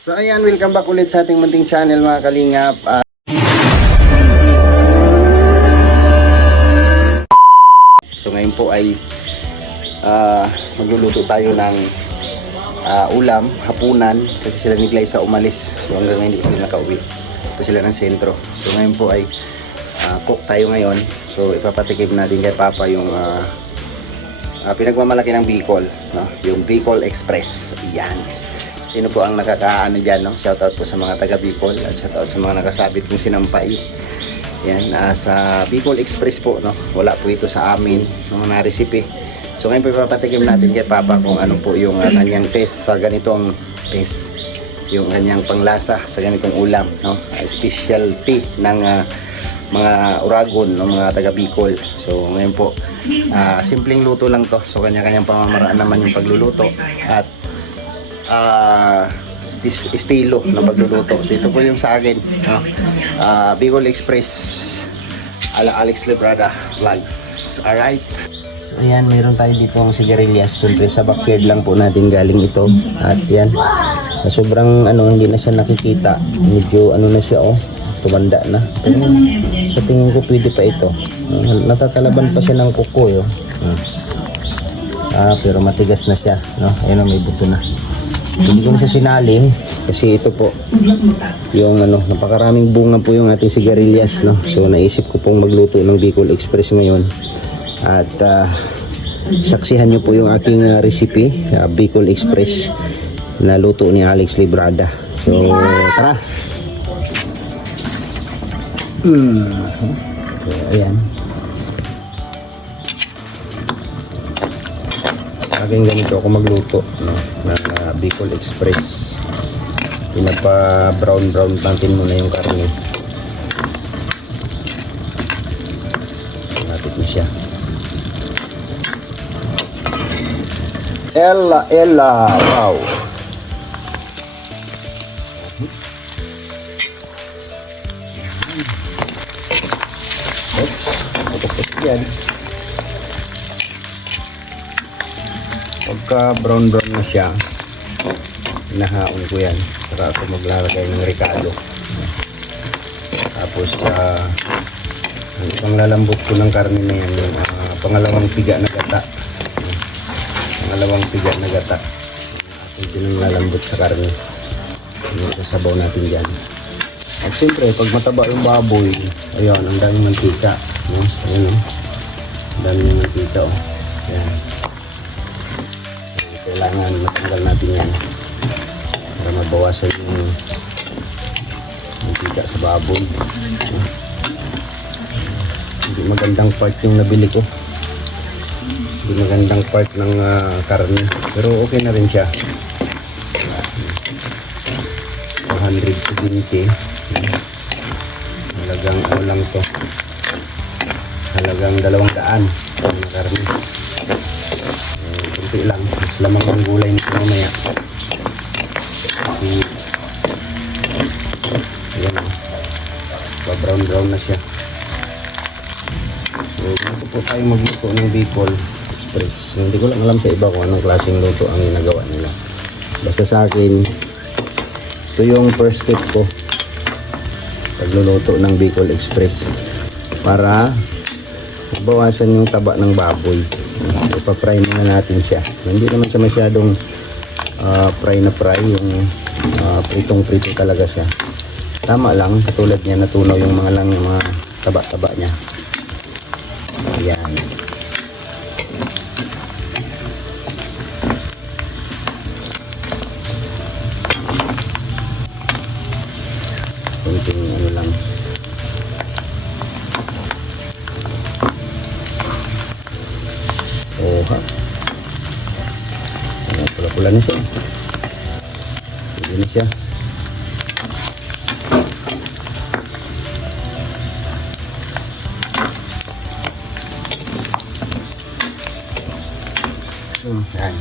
So ayan, welcome back ulit sa ating munting channel mga kalingap. So ngayon po ay magluluto tayo ng ulam, hapunan, kasi sila ni Glyza umalis. So hanggang ngayon hindi sila nakauwi. Ito sila ng sentro. So ngayon po ay cook tayo ngayon. So ipapatikim natin kay Papa yung pinagmamalaki ng Bicol, no? Yung Bicol Express. Yan. Sino po ang nakakaano dyan, no? Shoutout po sa mga taga Bicol at shoutout sa mga nakasabit kong sinampay. Yan, sa Bicol Express po, no? Wala po ito sa amin ng mga recipe. So ngayon po ipapatikim natin kay Papa kung ano po yung kanyang taste sa ganitong taste, yung kanyang panglasa sa ganitong ulam, no? Specialty ng mga Uragon, no? Mga taga Bicol. So ngayon po simpleng luto lang to. So kanya-kanyang pamamaraan naman yung pagluluto at estilo ng pagluluto. So ito po yung sa akin, no? Bicol Express ala Alex Librada Vlogs. Alright. So ayan, mayroon tayo dito ang sigarilyas. Siyempre sa backyard lang po natin galing ito. At yan, sobrang hindi na siya nakikita. Medyo na siya, tumanda na. Pero sa tingin ko pwede pa ito. Natatalaban pa siya ng kuko, pero matigas na siya, no? Ayun, may buto na. Hindi ko na siya sinali kasi ito po yung napakaraming bunga po yung ating sigarilyas, no? So naisip ko pong magluto ng Bicol Express ngayon at saksihan nyo po yung aking recipe, Bicol Express na luto ni Alex Librada. So tara. So, ayan. Aking ganito ako magluto, no, ng Bicol Express. Pinapa brown natin muna yung karne. Lapit na siya. Ella, wow. Yan. Pagka brown na siya, hinahaon ko yan. Saka ako maglalagay ng ricado. Tapos ang panglalambot ko ng karne na yan, yung pangalawang piga na gata. Pangalawang piga na gata. Ating pinanglalambot sa karne. Sasabaw natin dyan. At siyempre, pag mataba yung baboy, ayun, ang daming mantika. Ayun, ang daming mantika. Ayan. Kailangan matanggal natin yan para mabawasan yung mantika sa baboy. Hindi magandang part yung nabili ko. Hindi magandang part ng karne, pero okay na rin siya. 170. Halagang lang to, halagang 200 na karne. Kunti lang, mas lamang ang gulay nito mamaya. Ayan, pa-brown na siya. So dito po tayo magluto ng Bicol Express. Hindi ko lang alam sa iba kung anong klaseng luto ang ginagawa nila. Basta sa akin, ito yung first step ko pagluluto ng Bicol Express para bawasan yung taba ng baboy. Ipa-fry muna natin siya. Hindi naman siya masyadong fry yung pritong-prito talaga siya. Tama lang, katulad niya natunaw yung mga taba-taba niya. Ayan. Kunting lang. Pula-pula na siya. Hindi na siya. Yan.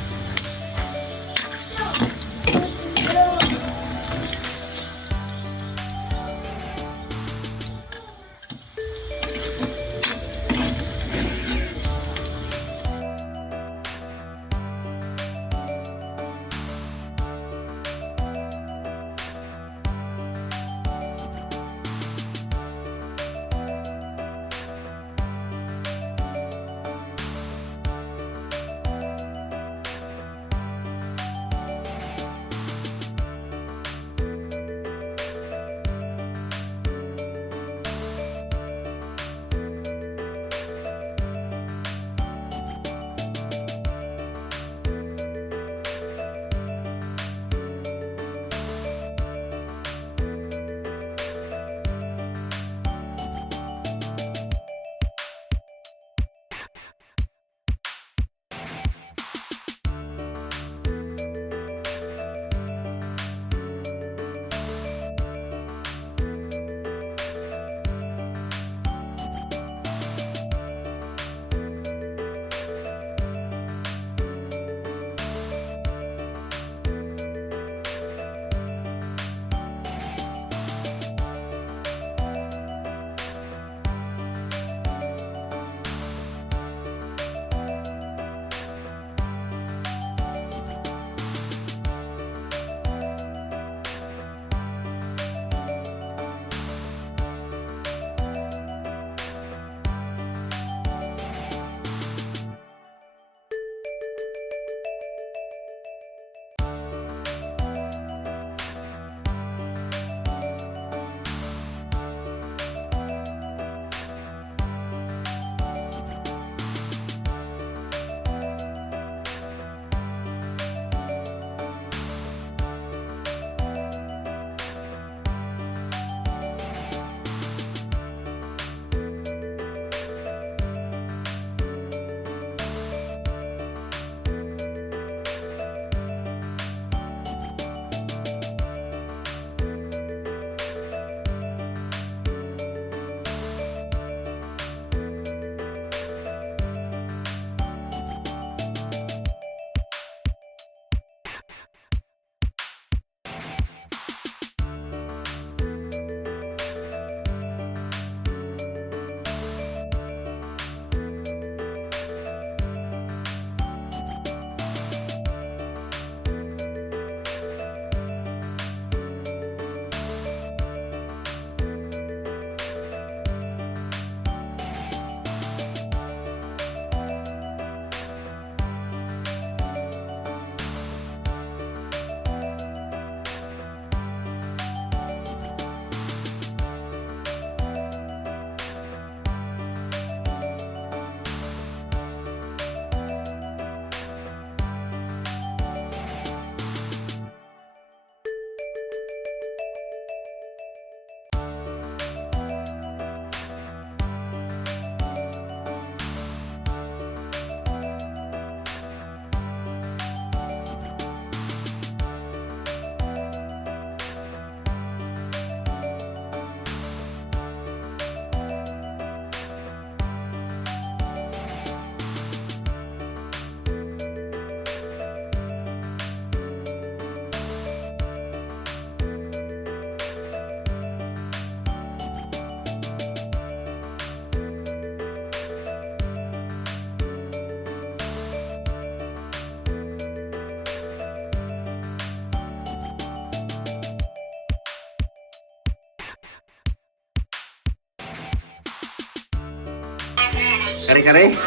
Kare-kare?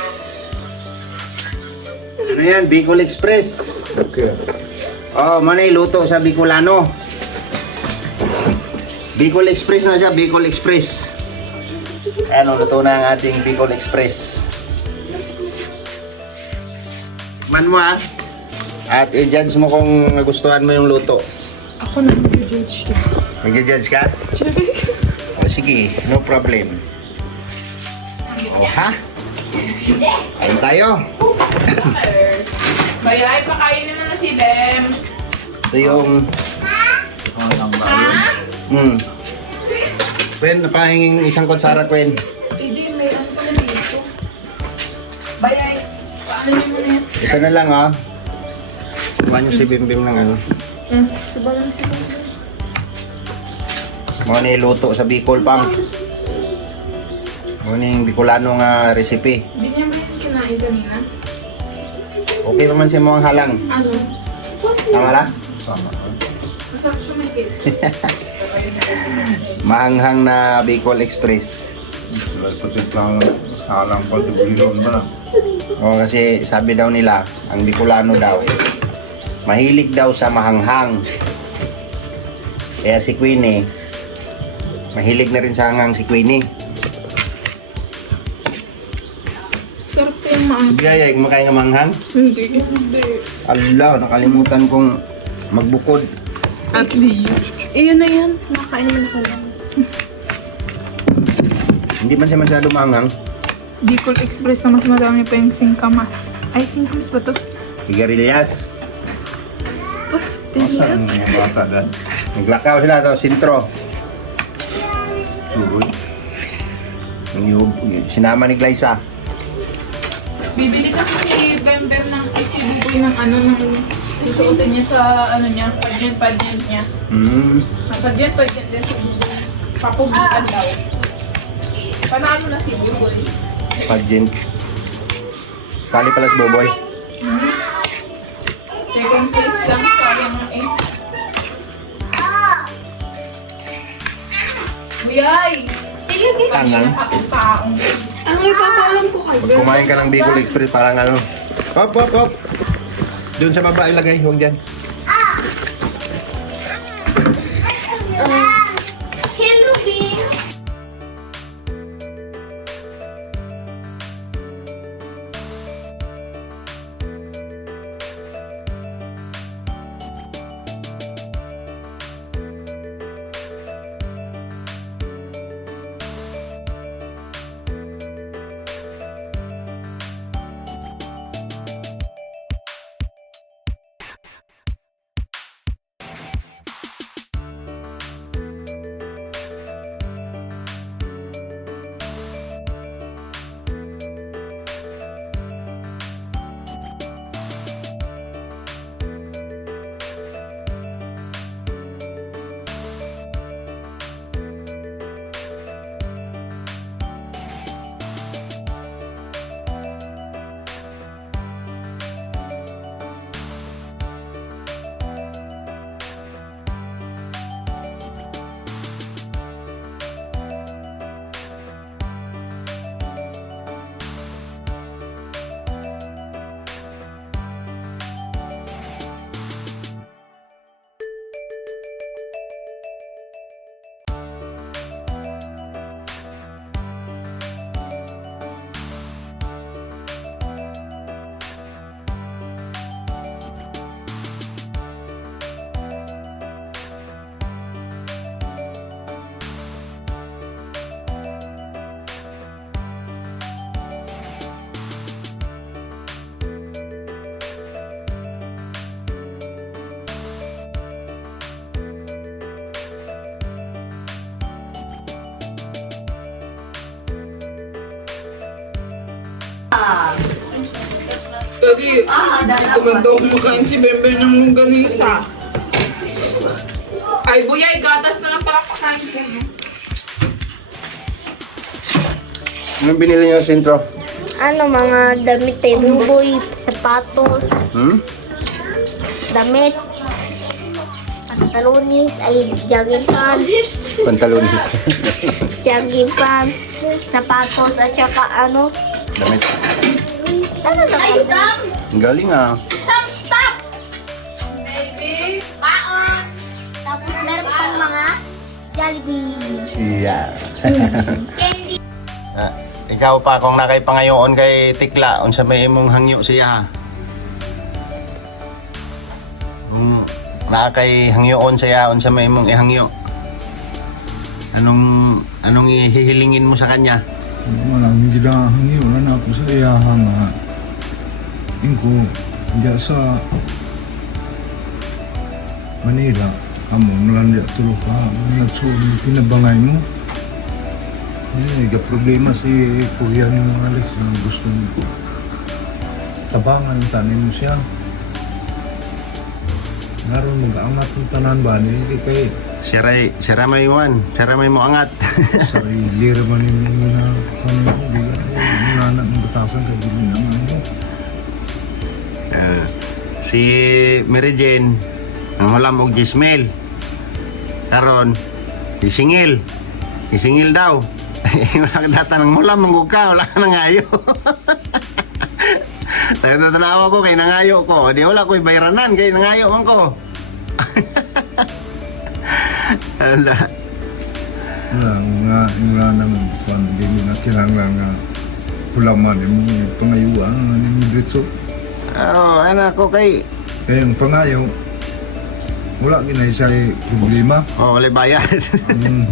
Ano yan? Bicol Express. Okay. Oh, manay luto sa Bicolano. Bicol Express na siya, Bicol Express. Ano, luto na ang ating Bicol Express. Man mo ah. At i-judge mo kung nagustuhan mo yung luto. Ako na mag-judge. Mag-judge ka? O sige, no problem. O ha? Ayun tayo. Kaya ay pakainin mo na si Bem. Ito yung... Kwen, napahinging isang kutsara, Kwen. Hindi, may ano pala dito. Bayay, paano yun mo na yan? Ito na lang ah. Kuha nyo si Bimbing ng ano. Subalan si Bem. Mga niluto sa Bicol pang. Mga yung Bicolano nga recipe. Hindi niya ba yung kinain kanina? Okay naman siya mga halang. Ano? Tama lang? Masarap siya may cake. Maanghang na Bicol Express. Pati lang salang pati bilon ba na? O kasi sabi daw nila, ang Bicolano daw, mahilig daw sa mahanghang. Kaya si Queenie, mahilig na rin sa hanghang si Queenie. Sarap ko yung maang. Biyaya, kumakain ka manghang? Hindi. Hindi. Allah, nakalimutan kong magbukod. At least. Iyon na yan. Nakain mo na ka lang. Hindi man siya masyado manghang. Bicol Express na mas madami pa yung singkamas. Ay, singkamas ba to? Sigarilyas. Pastillas. Mga bata dyan. Naglakaw sila to, sintro. Tuloy. Sinama ni Glyza. Bibili kasi si Bem Bem ng ichibuboy ng ano ng susuotin niya sa ano niya, pageant niya. Ang pageant din sa buboy. Papugitan daw. Panalo na si Buboy. Pageant. Sali pala si Boboy. Second place lang sayang na eh. Biyay! Tangan. Nakakataong. Ang ipapaalam ko kay Pag kumain ka ng Bicol Express, parang ano. Hop, hop, hop. Doon sa baba ilagay, huwag dyan. Hello, Bing. Daddy, gumanda ako makain si Bem Bem ng ganisa. Ay, Buyay, gatas na lang pala pakain ko. Anong binili niyo, Sintro? Ano, mga damit eh, buboy, sapatos, damit, pantalones, ay, jogging pants, Pantalones. jogging pants, sapatos, at saka ano, Damit. Ano na? Ang galing ah. Stop! Baby! Baon! Tapos meron pang mga Jollibee. Yeah. Ikaw pa kung nakaipangayoon kay Tikla, unsa may imong hangyo siya. Kung nakay hangyoon siya, unsa may imong ihangyo. Anong ihihilingin mo sa kanya? Maraming ginahangyo na ako sa iyahang nga. Ingko, diya sa Manila, amo nalang diya tulog ka, nagsuon, pinabangay mo. Problema si Kuya ni Alex na gusto mo tabangan tanin mo siya. Naroon mag-angat ng tanan ba hindi kay Sira may iwan, sira may mo angat. sarili raman yung na hindi ka nanak ng batasan kay hindi naman mo. Si Mary Jane, ang malam og Gismel. Karon, isingil daw. Wala ka data ng mula, manggug ka, wala ka nangayo. Nagtatanawa ko kay nangayo ko. Di wala ko'y bayranan kay nangayo man ko. Wala. Nga naman kung hindi mo na kinanglan nga pulaman yung pangayuan ng dito. Anak ko kay... Kaya yung pangayaw, wala ginay siya problema. wala bayad. Ang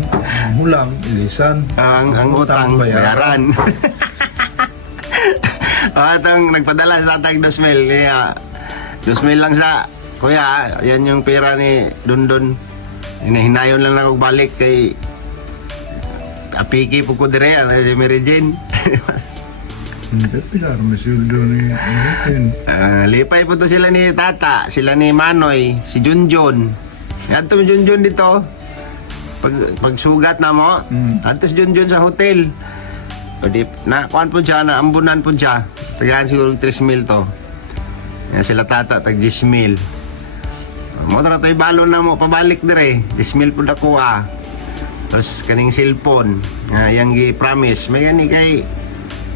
hulang, ilisan. ang utang, bayaran. At ang nagpadala sa tatag 2,000. Kaya 2,000 lang sa... Kuya, yan yung pera ni Dundon. Hinahinayon lang ako balik kay... Apiki po ko dire, si Mary Jane. Hindi, pilar, may sildo ni Ken. Lipay po to sila ni Tata, sila ni Manoy, si Junjun. Yan to Junjun dito. Pag sugat na mo, ato si Junjun sa hotel. O di, kuan po siya, naambunan po siya. Tagaan siguro 3,000 to. Yan sila Tata, tag 10,000. Mo na tayo balon na mo, pabalik dire. 10,000 po nakuha. Tapos kaning cellphone, yang gi-promise. May gani kay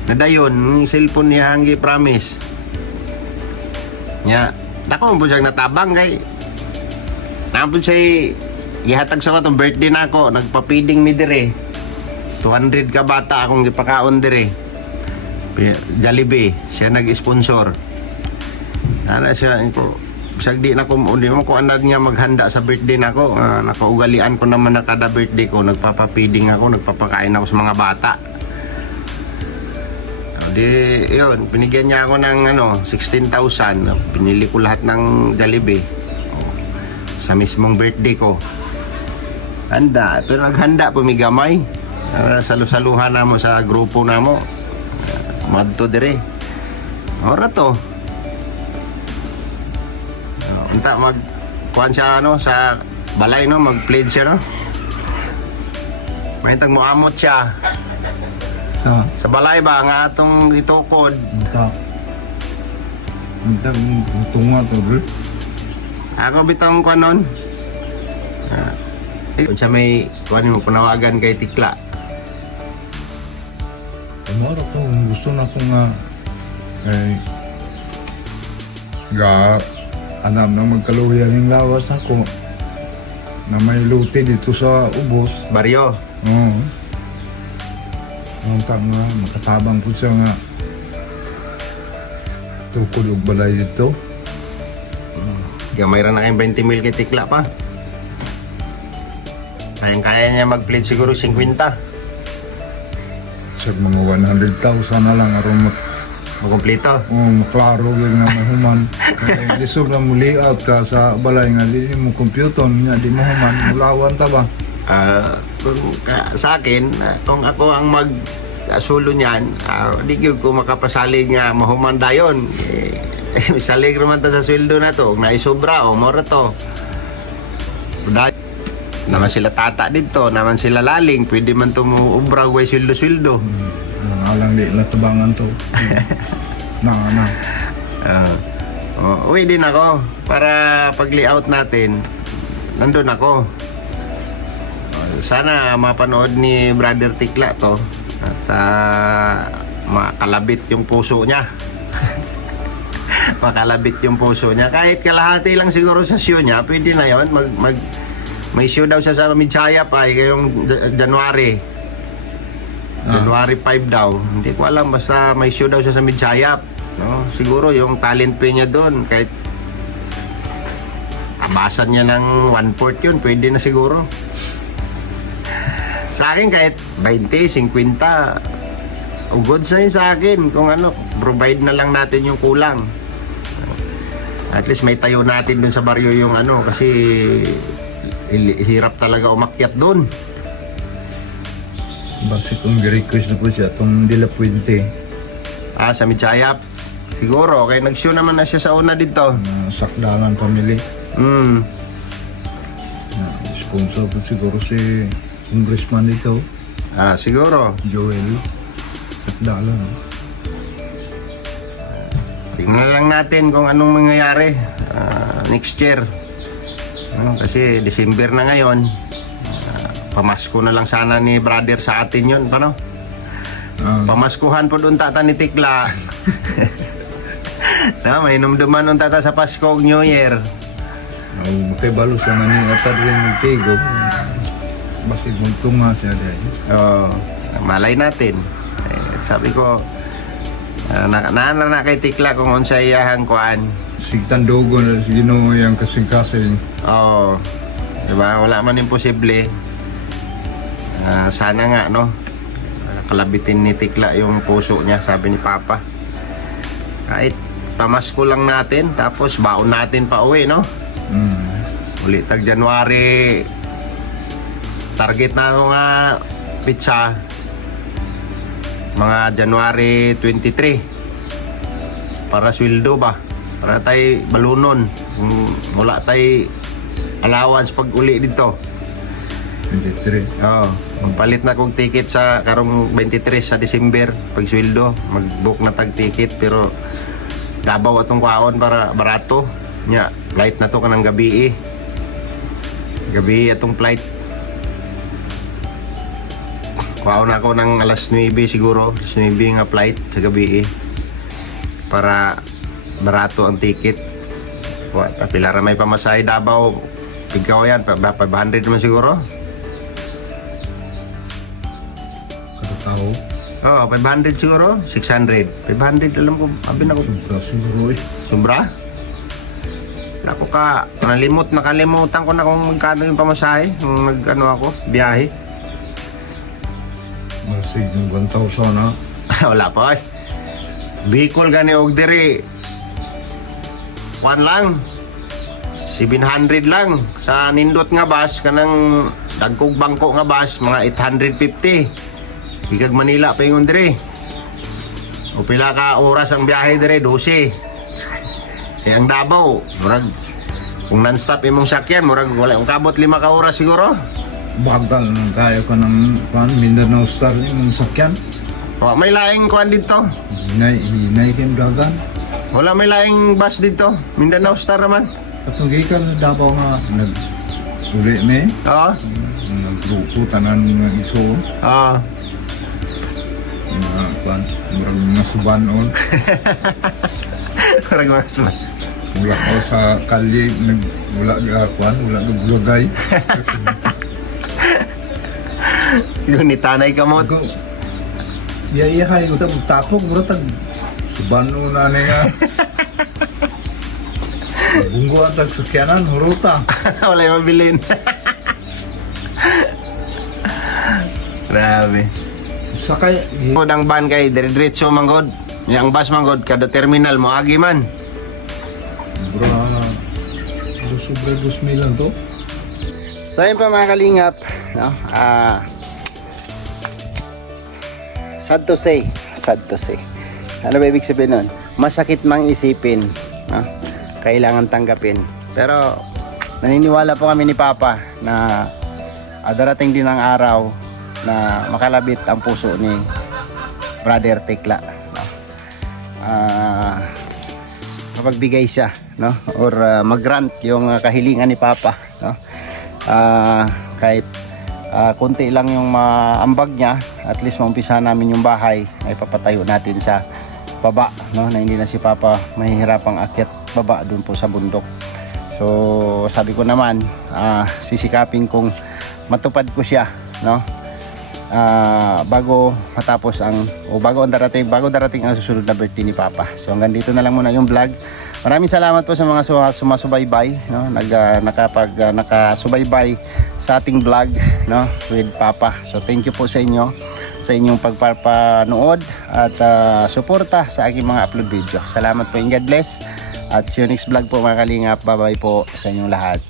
nadayon, yung cellphone niya ang gi-promise. Nya, dako mo po siyang natabang kay napon siya ihatag sa ko itong birthday na ako, nagpa-feeding mi dire. 200 ka bata akong gipakaon dire. Jollibee, siya nag-sponsor. Ana siya, bisag di na ko, hindi mo ko anad nga maghanda sa birthday na ako. Nakaugalian ko naman na kada birthday ko, nagpapa-feeding ako, nagpapakain ako sa mga bata. Di, yun, binigyan niya ako ng 16,000. Pinili ko lahat ng Jollibee. Sa mismong birthday ko. Handa, pero naghanda pumigamay. Salu-saluhan na mo sa grupo na mo. Madto dire. Ora to. Unta kuan siya sa balay mag-pledge siya Mahintag mo amot siya. Sa balay ba nga atong itukod. Unta tunga to bro. Ako bitang kuan nun. Kung siya may kuan mo panawagan kay Tikla. Mara ko gusto na ko nga anam na magkaluyan ng lawas ako na may luti dito sa ubos. Baryo. Oo. Ang nga, makatabang po siya nga tukod og balay dito. Gamay ra na kayong 20,000 kay Tikla pa. Kaya niya mag-pledge siguro 50. Sa mga 100,000 na lang aron Makumpleto. maklaro yung nga mahuman. Isog na muli out ka sa balay nga di mo computon nga di mahuman mulawan ta ba. Sa akin, kung ako ang mag-sulo niyan, di ko makapasalig nga mahuman dayon. Salig naman ta sa sweldo na to. Naisobra o mora to. Naman sila Tata dito, naman sila Laling. Pwede man to mo ubra way sweldo-sweldo. Alang di latabangan to. na. Uwi din ako para pag-layout natin. Nandun ako. Sana mapanood ni Brother Tikla to. At makalabit yung puso niya. Makalabit yung puso niya. Kahit kalahati lang siguro sa show niya, pwede na yon. May show daw siya sa Midsaya pa ngayong January. January 5 daw. Hindi ko alam, basta may show daw siya sa Midsaya. No? Siguro yung talent pay niya doon, kahit abasan niya ng 1/4 yun, pwede na siguro. Sa akin kahit 20, 50, goods na yun sa akin. Kung ano, provide na lang natin yung kulang. At least may tayo natin dun sa baryo yung ano, kasi hirap talaga umakyat dun. Basi kung request na po siya, itong De La Puente. Sa Midsayap. Siguro, kaya nag-show naman na siya sa una dito. Sakdalan family. Sponsor po siguro si congressman dito, Siguro. Joel. Sakdalan. Tingnan lang natin kung anong mangyayari next year. Kasi December na ngayon. Pamasko na lang sana ni brother sa atin yun. Paano? Pamaskuhan po doon tata ni Tikla. May numduman nung tata sa Pasko New Year. Kay Balos naman yung atad rin magtigo. Basi tunga siya dahil. Malay natin. Sabi ko, na kay Tikla kung unsa iyahang kuan. Sigtan dogo na Ginoo yung kasing-kasing. Diba? Wala man imposible. Sana nga, no? Kalabitin ni Tikla yung puso niya, sabi ni Papa. Kahit pamasko lang natin, tapos baon natin pa uwi, no? Ulit tag January. Target na ako nga pizza. Mga January 23. Para sweldo ba? Para tayo balunon. Wala tayo allowance pag uli dito. 23. Magpalit na kong ticket sa karong 23 sa December. Pag sweldo, mag-book na tag ticket. Pero gabaw atong kwaon para barato. Nya, flight na to kanang gabi Gabi atong flight. Kwaon ako ng alas 9 siguro. Alas 9 nga flight sa gabi para barato ang ticket. Pilara may pamasahe Davao. Ikaw yan, 500 naman siguro. Tao. 500 siguro, 600. 500 alam ko, abin ako. Siguro Sobra? Ako nakalimutan ko na kung magkano yung pamasahe nung ako, biyahe. Masig yung 1,000 na. Wala pa Bicol gani og diri. 1 lang. 700 lang sa nindot nga bus kanang dagkog bangko nga bus mga 850. Ikag Manila pa yung dire. O pila ka oras ang biyahe dire 12. Kaya ang Davao, murag kung non-stop imong sakyan, murag wala ang kabot 5 ka oras siguro. Bagal nang kaya ko ng Mindanao Star yung sakyan. May laing kuan dito. Hinay kim dagan. Wala may laing bus dito. Mindanao Star naman. Atong gikan na Davao nga nag-uli me. Oo. Nagrupo tanan nga iso. Murag mga subanon. Murag mga subanon. Mula ko sa kalye, wala gagulagay. Yung nitanay ka mo. Iyahay ko tapok, murag subanon na nga. Bunggo at nagsakyanan, huruta. Wala yung mabilin. Grabe. Sakay. Ang van kay diretso manggod. Yang bus manggod kada terminal mo agi man. Sobre 2,000 lang to. So yun pa mga kalingap, no? Sad to say. Ano ba ibig sabihin nun? Masakit mang isipin, no? Kailangan tanggapin. Pero naniniwala po kami ni Papa na darating din ang araw na makalabit ang puso ni Brother Tikla, no? Mapagbigay siya, no? Or mag-grant yung kahilingan ni Papa, no? Kahit konti lang yung maambag niya, at least maumpisa namin yung bahay, ay papatayo natin sa baba, no, na hindi na si Papa mahihirapang akyat baba doon po sa bundok. So sabi ko naman, sisikapin kong matupad ko siya, no, bago matapos bago darating ang susunod na birthday ni Papa. So hanggang dito na lang muna yung vlog. Maraming salamat po sa mga sumasubaybay, no, nakasubaybay sa ating vlog, no, with Papa. So thank you po sa inyo, sa inyong pagpapanood at suporta sa aking mga upload video. Salamat po and God bless. At see you next vlog po mga kalingap. Bye bye po sa inyong lahat.